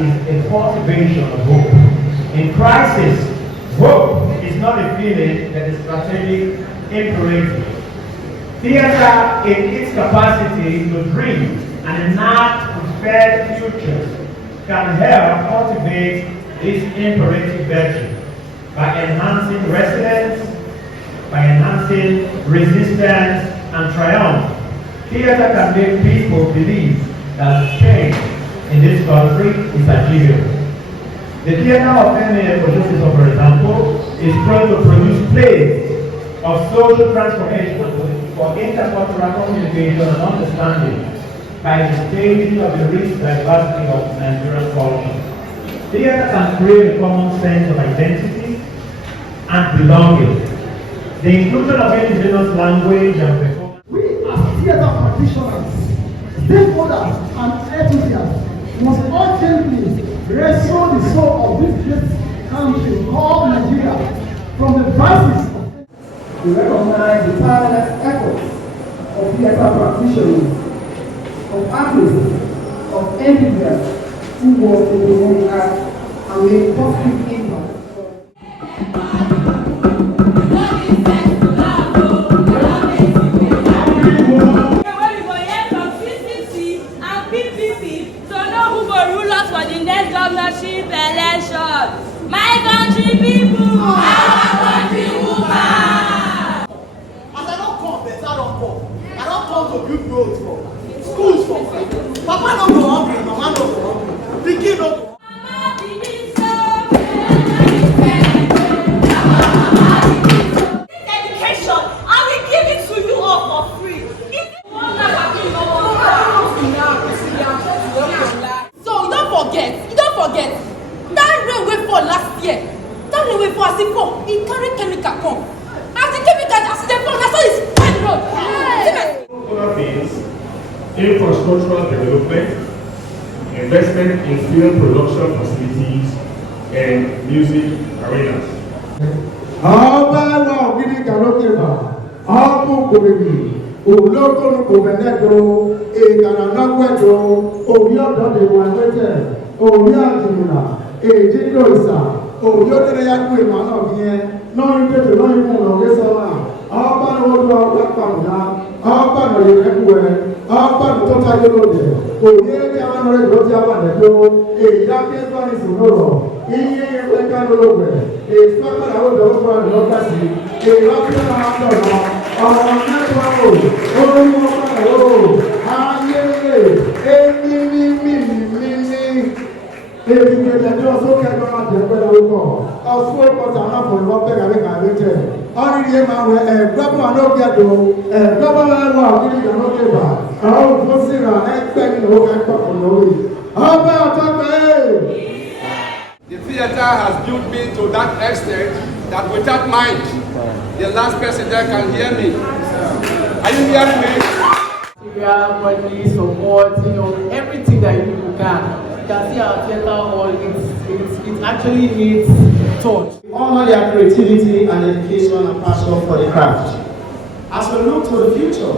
is a cultivation of hope. In crisis, hope is not a feeling, but a strategic imperative. Theater, in its capacity to dream and enact prepared futures, can help cultivate this imperative virtue by enhancing resilience, by enhancing resistance and triumph. Theater can make people believe that change in this country is achievable. The theater of Benin, for example, is trying to produce plays of social transformation for intercultural communication and understanding by the staging of the rich diversity of Nigerian culture. Theater can create a common sense of identity and belonging. The inclusion of indigenous language and performance. We as theater practitioners, stakeholders and enthusiasts must urgently restore the soul of this great country called Nigeria from the vices. We recognize the tireless efforts of theater practitioners, of artists, of engineers who work in the home art and make positive impact. For the next governorship election. My country people! Our country woman! As I don't come, better don't come. I don't come to build roads for schools for free. Papa don't go hungry, mama don't go hungry. Pikin don't go. This education, I will give it to you all for free. You don't forget that rain wey fall last year. That rain wey fall as e fall, e carry chemical come. As the chemical as dey fall, na so e spoil the road. Other things, infrastructural development, investment in film production facilities, and music arenas. Ọba wa ògidì kàlókèbà, ọkùn kòbèbì, òlókòlù kòbẹ̀lẹ́dọ̀, èkàrà nágbẹ̀dọ̀, òbí ọ̀dọ́ dèwọ̀ ẹgbẹ́tẹ̀, òbí àjùmùnà, èjìdó ìsà, òbí òdèrè yàgbé ìmọ̀ náà bí yẹn, náà ń tètè náà ń mú ọ̀gẹ́ sọ́wọ́. Ọba ni wọ́n lọ lápapọ̀dá, ọba ni òye ẹ̀kúwẹ̀, ọba ni tó táyé lóde, òye ẹ̀kẹ́ àwọn ọ̀rẹ́ ìlú tí a wà lẹ́dọ̀, èyí á bí ẹ̀fọ́ ní sùnúrọ̀, iye ẹ̀fọ́ ẹ̀ká lólógbẹ̀, èyí pápá làwọn ọ̀dọ́ fún àwọn ọ̀dọ́ sí, èyí á bí ẹ̀fọ́ àwọn ọ̀dọ́ ọ̀rọ̀ mẹ́fà o, orí wọn padà o, ayé èmi èmi gbẹ̀dẹ̀ ní ọ̀ṣọ́ kẹjọ àjẹpẹ́ lórúkọ ọ̀ṣọ́ ìpọ̀tà náà fọ̀ ìwọ́n bẹ́ẹ̀ kàwé kàwé tẹ̀ ọ̀rìrì yẹn máa wẹ ẹ̀gbọ́n àná gẹ̀dọ̀ ẹ̀gbọ́n máa wà òkìrì ìdáná kẹfà àwọn òkú síra ẹgbẹ́ nínú owó ẹgbẹ́ ọ̀nàwé ọba ọ̀tọ́gbẹ́. The theater has built me to that extent that without mind, the last person there can hear me. Are you hearing me? Money, support, everything that you can. You can see our theater hall, it actually needs touch. Honor their creativity and education and passion for the craft. As we look to the future,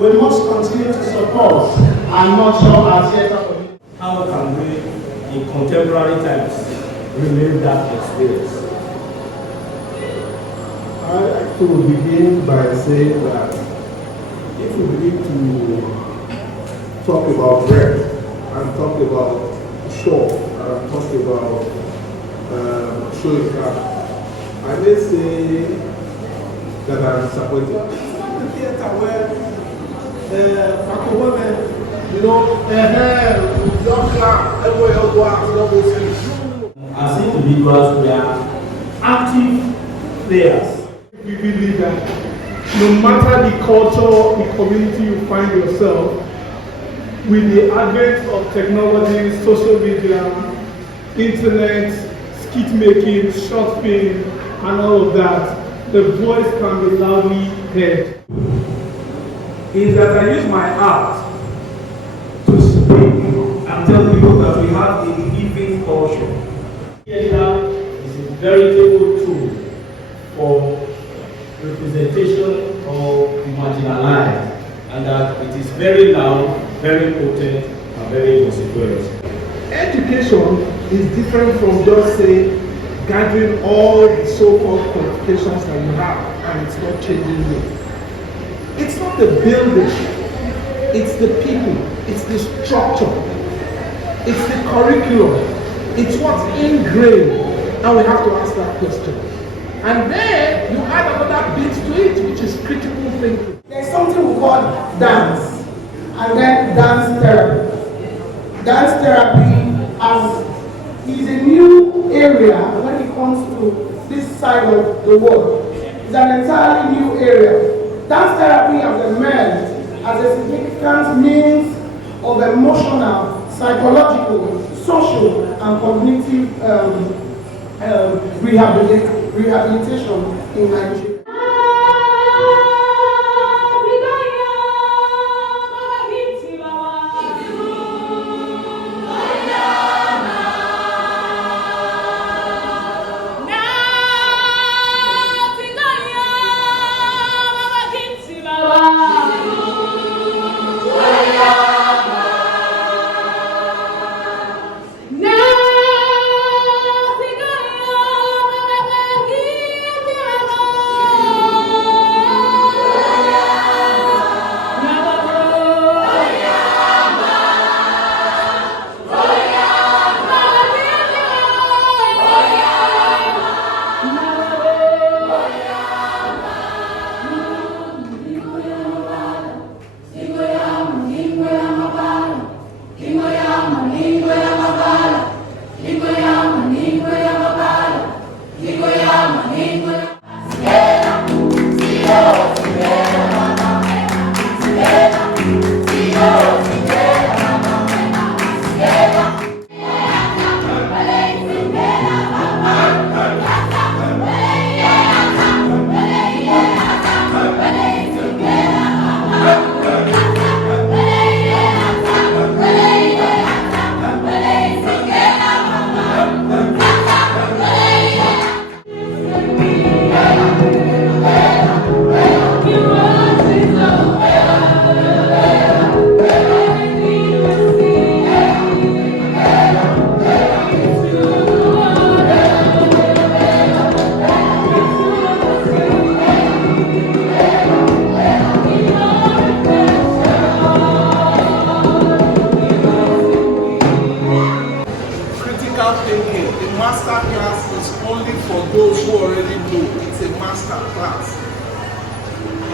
we must continue to support and nurture our theater community. How can we, in contemporary times, relive that experience? I like to begin by saying that if we need to talk about bread and talk about show and talk about showing craft, I may say that I'm disappointed. It's not the theater where women, young clap, everywhere else go out, As individuals, we are active players. We believe that no matter the culture, the community you find yourself, with the advent of technology, social media, internet, skit making, short film, and all of that, the voice can be loudly heard. Is that I use my art to speak and tell people that we have a living culture. Theater is a veritable tool for representation of the marginalized, and that it is very loud, very potent, and very consequent. education is different from just say gathering all the so-called qualifications that you have and it's not changing you. It's not the building, it's the people, it's the structure, it's the curriculum, it's what's ingrained, and we have to ask that question. And then you add another bit to it, which is critical thinking. There's something we call dance, and then dance therapy. Dance therapy is a new area when it comes to this side of the world. It's an entirely new area. Dance therapy has emerged as a significant means of emotional, psychological, social, and cognitive rehabilitation in Nigeria.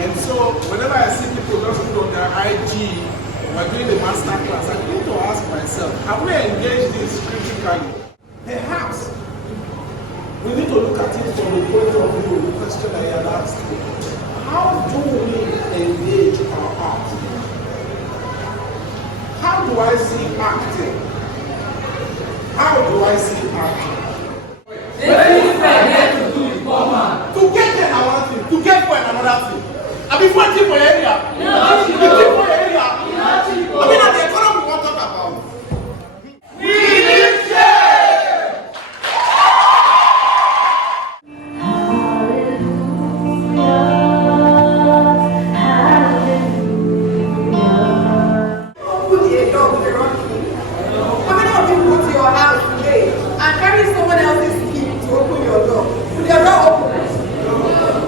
And so whenever I see people just put on their IG, we're doing the master class, I need to ask myself, have we engaged this critically? Perhaps we need to look at it from the point of view, the question I had asked. How do we engage our art? How do I see acting? How do I see acting? To get there, I want it. To get for another thing. I mean, what for your area? No. For your area. I mean, the economy we want to talk about. We need change. Open the door with the wrong key. How many of you go to your house today and carry someone else's key to open your door? Would your door open?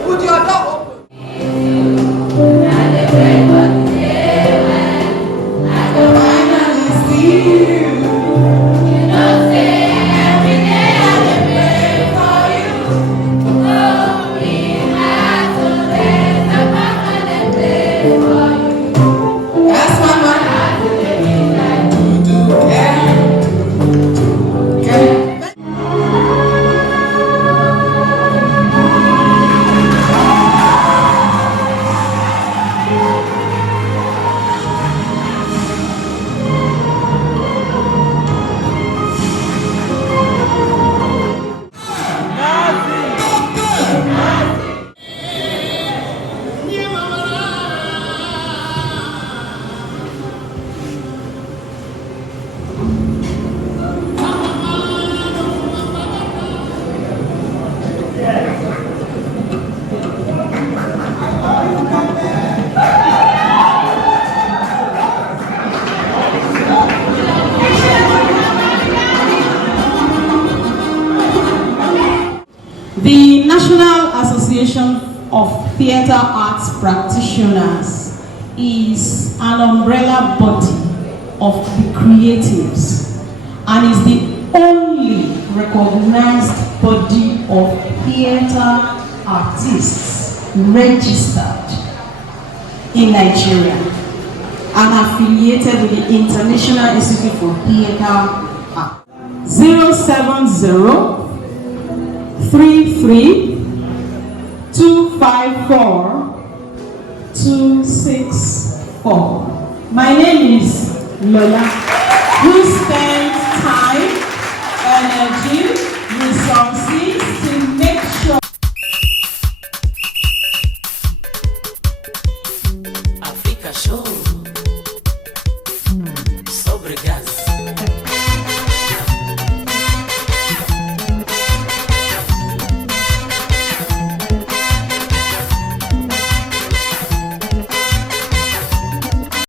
Would your door open? The National Association of Theatre Arts Practitioners is an umbrella body of the creatives and is the only recognized body of theatre artists registered in Nigeria and affiliated with the International Institute for Theatre Art. 070-33-254-264. My name is Lola, who spends time, energy,